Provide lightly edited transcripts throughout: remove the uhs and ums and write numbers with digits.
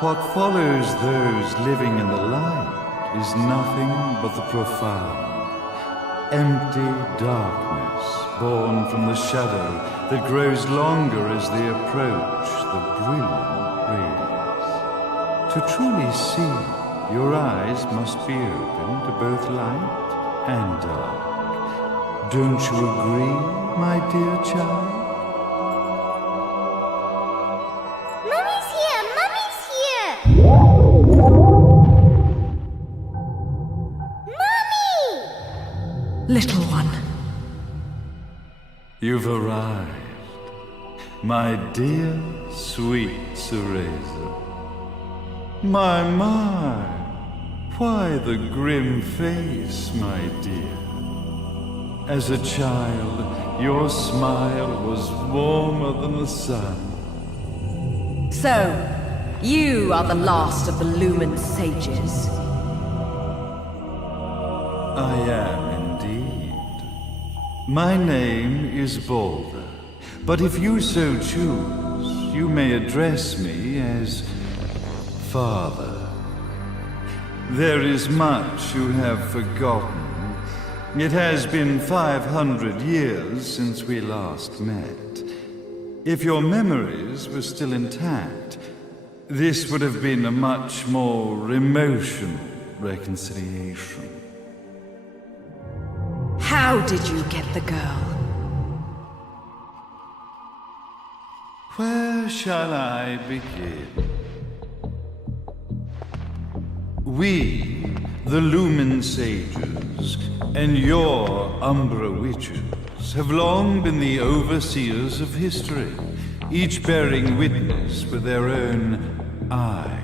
What follows those living in the light is nothing but the profound, empty darkness born from the shadow that grows longer as they approach the brilliant radiance. To truly see, your eyes must be open to both light and dark. Don't you agree, my dear child? Mummy's here! Mummy's here! Mummy! Little one. You've arrived, my dear, sweet Cereza. My, why the grim face, my dear? As a child, your smile was warmer than the sun. So, you are the last of the Lumen sages. I am indeed. My name is Balder, but if you so choose, you may address me as Father. There is much you have forgotten. It has been 500 years since we last met. If your memories were still intact, this would have been a much more emotional reconciliation. How did you get the girl? Where shall I begin? We, the Lumen sages, and your Umbra witches, have long been the overseers of history, each bearing witness with their own eye.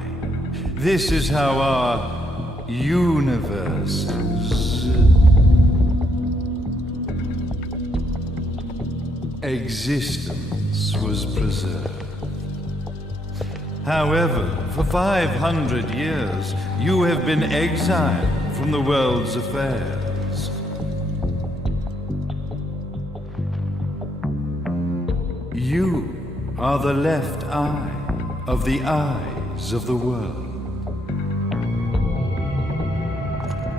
This is how our universe's existence was preserved. However, for 500 years, you have been exiled from the world's affairs. You are the left eye of the eyes of the world.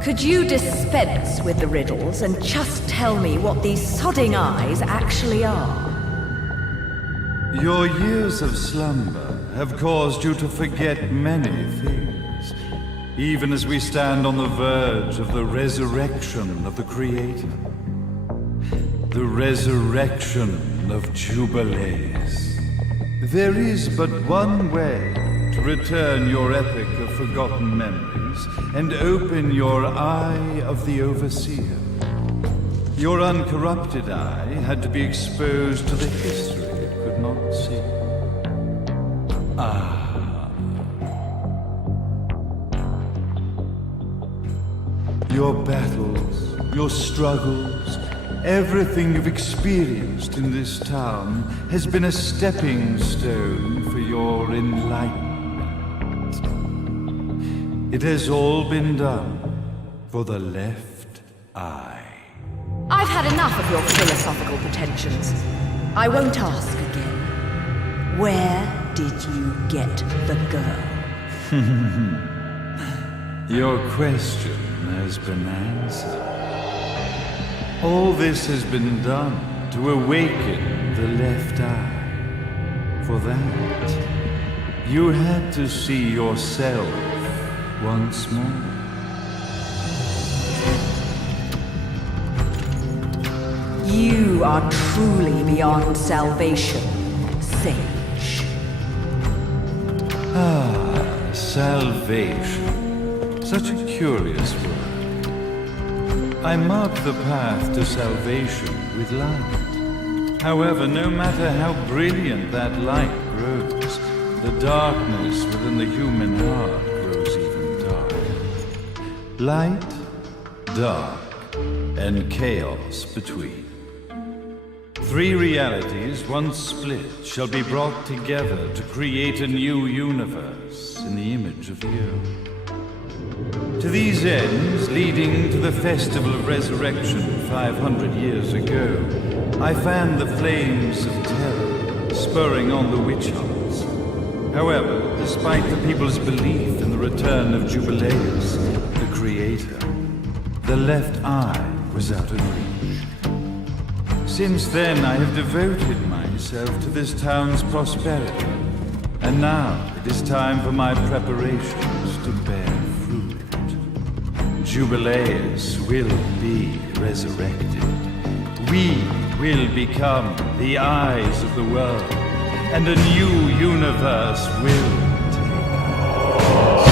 Could you dispense with the riddles and just tell me what these sodding eyes actually are? Your years of slumber have caused you to forget many things, even as we stand on the verge of the resurrection of the Creator. The resurrection of Jubilees. There is but one way to return your epic of forgotten memories and open your eye of the Overseer. Your uncorrupted eye had to be exposed to the history it could not see. Your battles, your struggles, everything you've experienced in this town has been a stepping stone for your enlightenment. It has all been done for the left eye. I've had enough of your philosophical pretensions. I won't ask again. Where did you get the girl? Your question has been answered. All this has been done to awaken the left eye. For that, you had to see yourself once more. You are truly beyond salvation, sage. Salvation. Such a curious word. I mark the path to salvation with light. However, no matter how brilliant that light grows, the darkness within the human heart grows even darker. Light, dark, and chaos between. Three realities, once split, shall be brought together to create a new universe in the image of the earth. To these ends, leading to the Festival of Resurrection 500 years ago, I fanned the flames of terror, spurring on the witch hunts. However, despite the people's belief in the return of Jubileus, the creator, the left eye was out of reach. Since then, I have devoted myself to this town's prosperity, and now it is time for my preparations to bear fruit. Jubileus will be resurrected. We will become the eyes of the world, and a new universe will take place.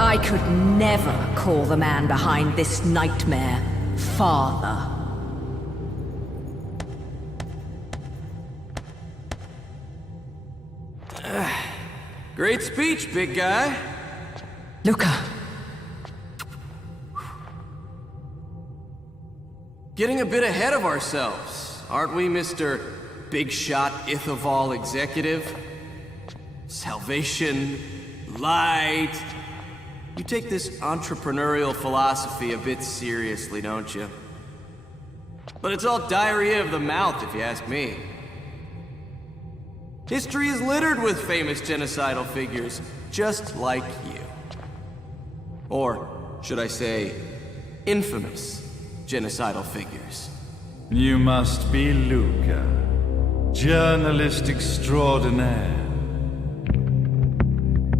I could never call the man behind this nightmare father. Great speech, big guy. Luca. Getting a bit ahead of ourselves, aren't we, Mr. Big Shot Ithoval Executive? Salvation, light. You take this entrepreneurial philosophy a bit seriously, don't you? But it's all diarrhea of the mouth, if you ask me. History is littered with famous genocidal figures, just like you. Or, should I say, infamous genocidal figures. You must be Luca, journalist extraordinaire.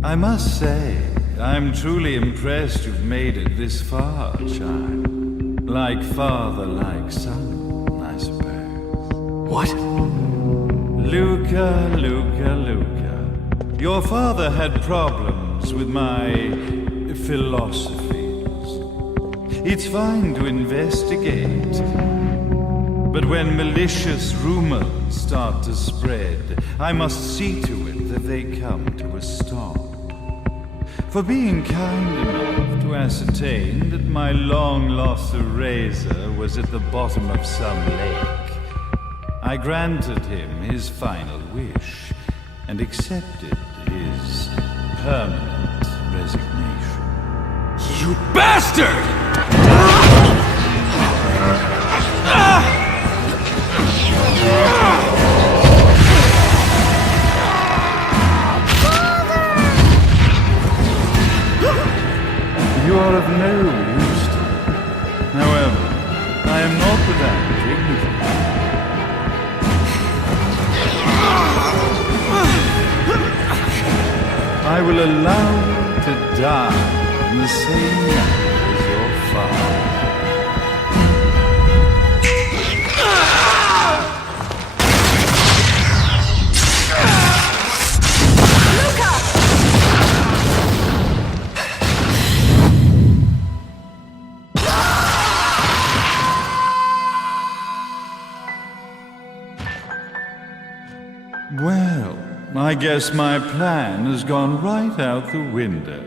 I must say, I'm truly impressed you've made it this far, child. Like father, like son, I suppose. What? Luca, Luca, Luca. Your father had problems with my philosophies. It's fine to investigate, but when malicious rumors start to spread, I must see to it that they come to a stop. For being kind enough to ascertain that my long-lost eraser was at the bottom of some lake, I granted him his final wish and accepted his permanent resignation. You bastard! You are of no use to me. However, I am not without dignity. I will allow you to die in the same manner as your father. Well, I guess my plan has gone right out the window.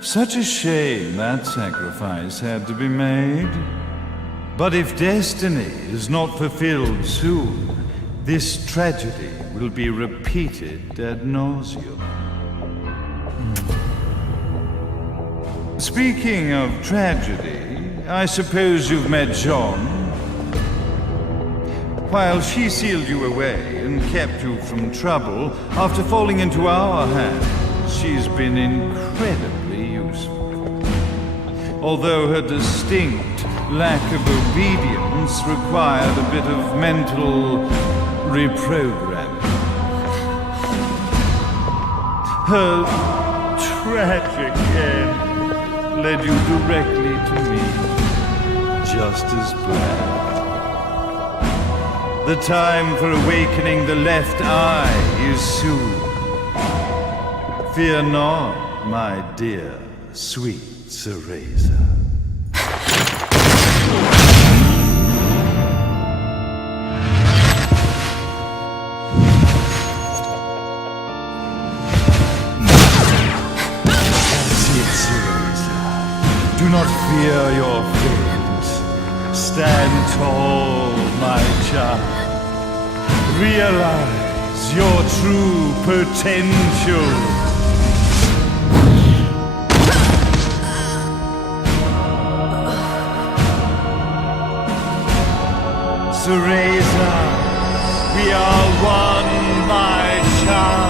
Such a shame that sacrifice had to be made. But if destiny is not fulfilled soon, this tragedy will be repeated ad nauseum. Speaking of tragedy, I suppose you've met Jean. While she sealed you away and kept you from trouble, after falling into our hands, she's been incredibly useful. Although her distinct lack of obedience required a bit of mental reprogramming. Her tragic end led you directly to me, just as planned. The time for awakening the left eye is soon. Fear not, my dear, sweet Cereza. That's it, Cereza. Do not fear your fate. Stand tall, my child. Realize your true potential. to raise us. We are one, my child.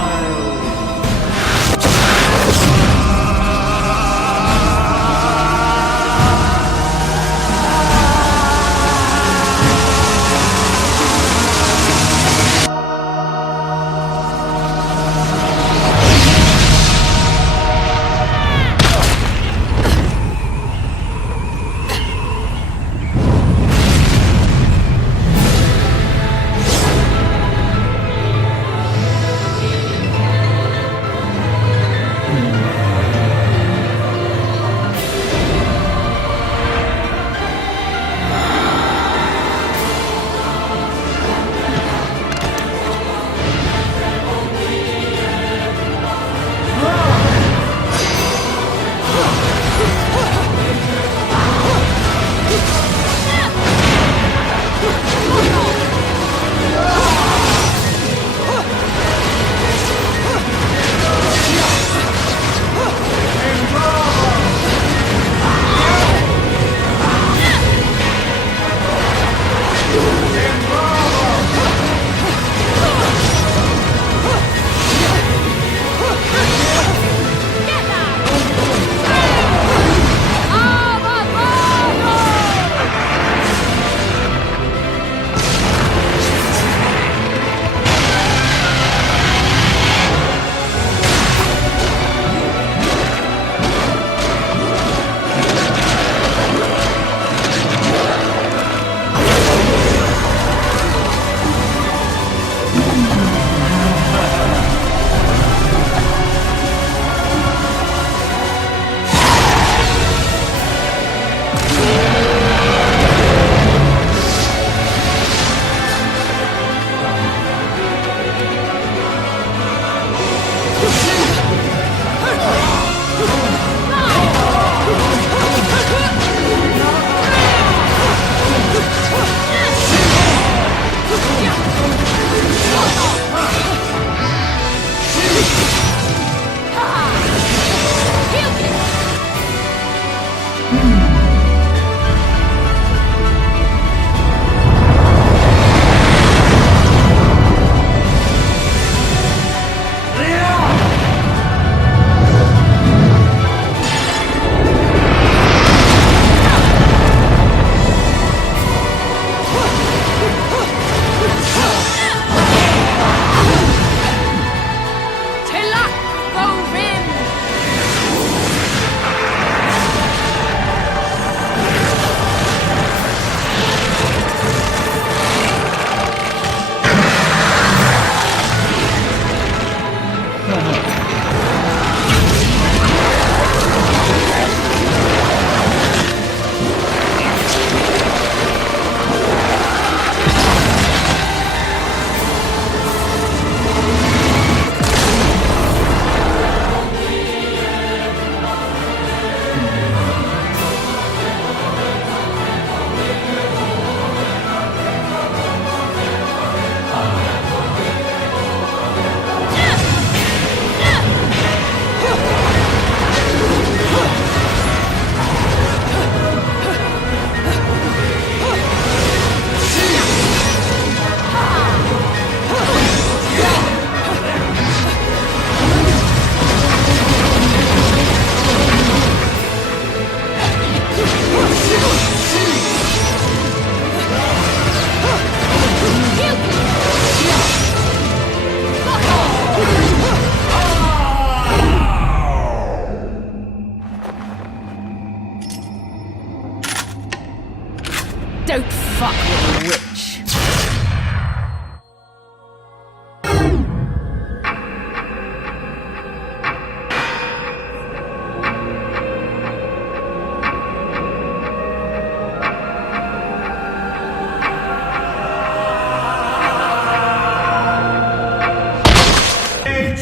Don't fuck with a witch.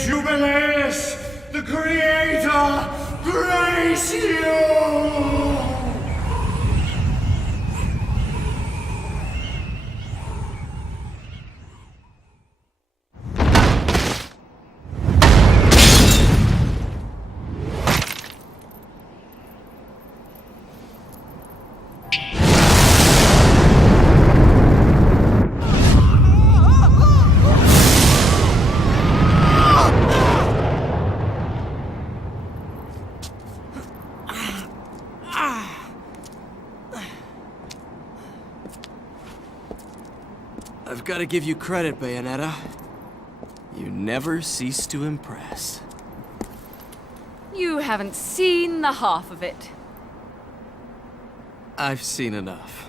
Jubileus, the Creator, grace you! Gotta give you credit, Bayonetta. You never cease to impress. You haven't seen the half of it. I've seen enough.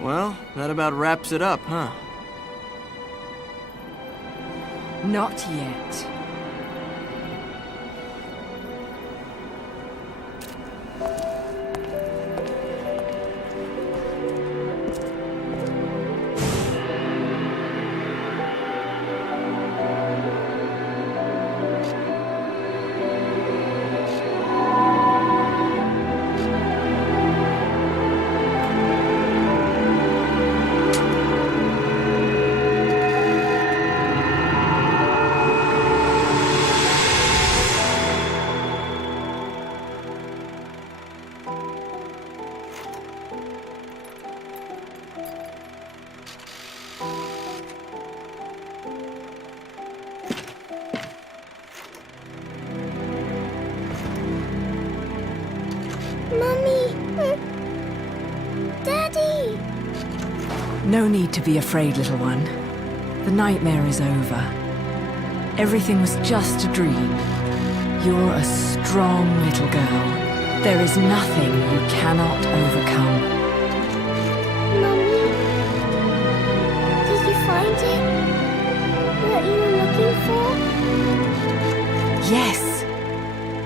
Well, that about wraps it up, huh? Not yet. Mummy! Daddy! No need to be afraid, little one. The nightmare is over. Everything was just a dream. You're a strong little girl. There is nothing you cannot overcome. Mummy? Did you find it? What you were looking for? Yes,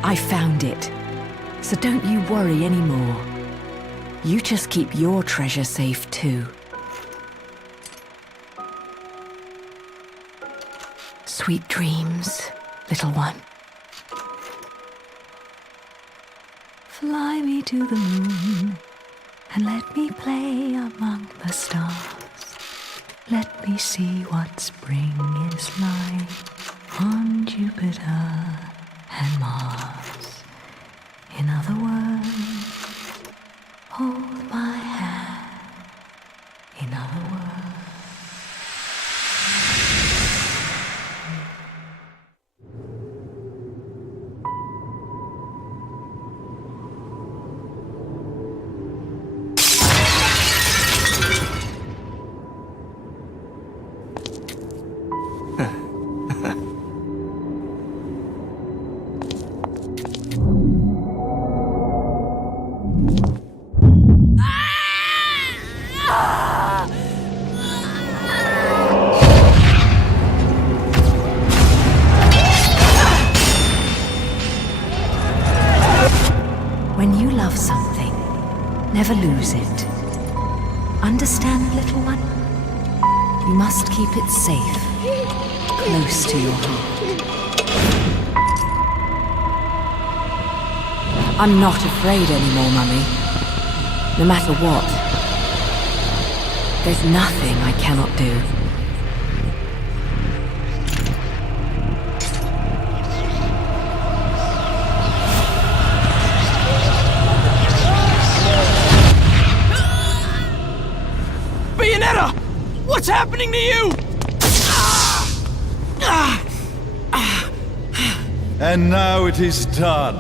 I found it. So don't you worry anymore. You just keep your treasure safe too. Sweet dreams, little one. Fly me to the moon and let me play among the stars. Let me see what spring is like on Jupiter and Mars. In other words, hold my hand. In other words. When you love something, never lose it. Understand, little one? You must keep it safe, close to your heart. I'm not afraid anymore, Mummy. No matter what. There's nothing I cannot do. Bayonetta! What's happening to you? And now it is done.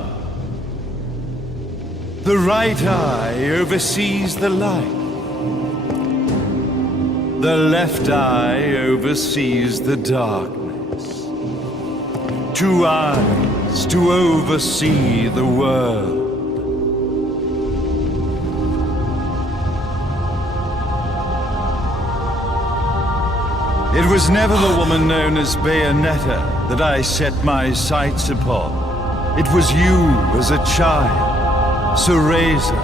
The right eye oversees the light. The left eye oversees the darkness. Two eyes to oversee the world. It was never the woman known as Bayonetta that I set my sights upon. It was you as a child, Cereza,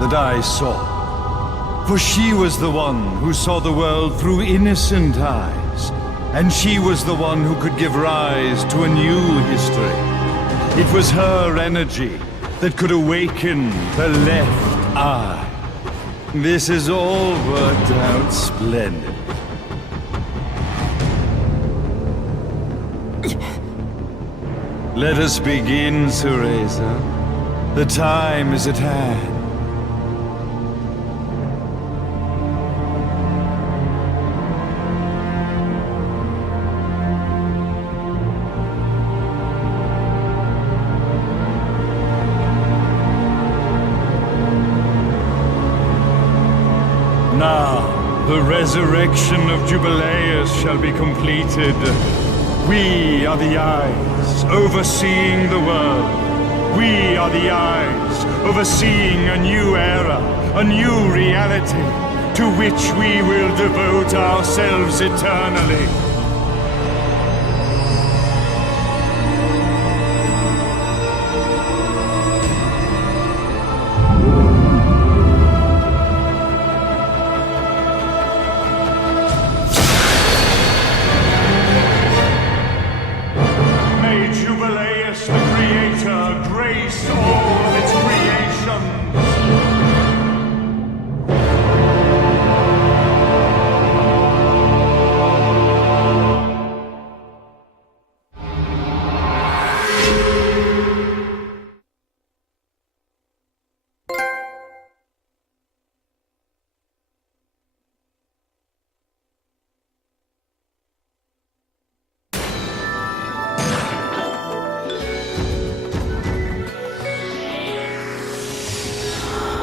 that I saw. For she was the one who saw the world through innocent eyes, and she was the one who could give rise to a new history. It was her energy that could awaken the left eye. This has all worked out splendid. Let us begin, Cereza. The time is at hand. Now, the resurrection of Jubileus shall be completed. We are the eyes, overseeing the world. We are the eyes, overseeing a new era, a new reality, to which we will devote ourselves eternally. May Jubileus the Creator grace all of its creations.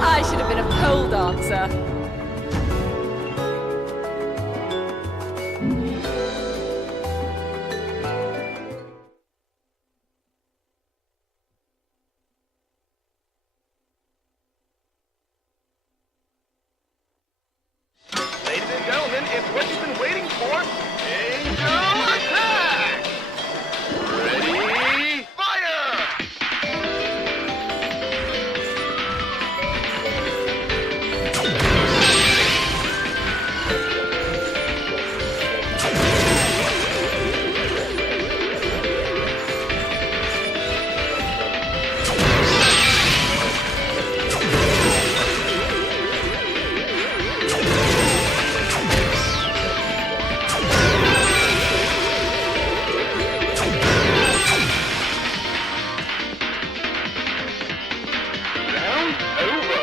I should have been a pole dancer. Ladies and gentlemen, it's what you've been waiting for. Angel attack! Ready, fire! Round over.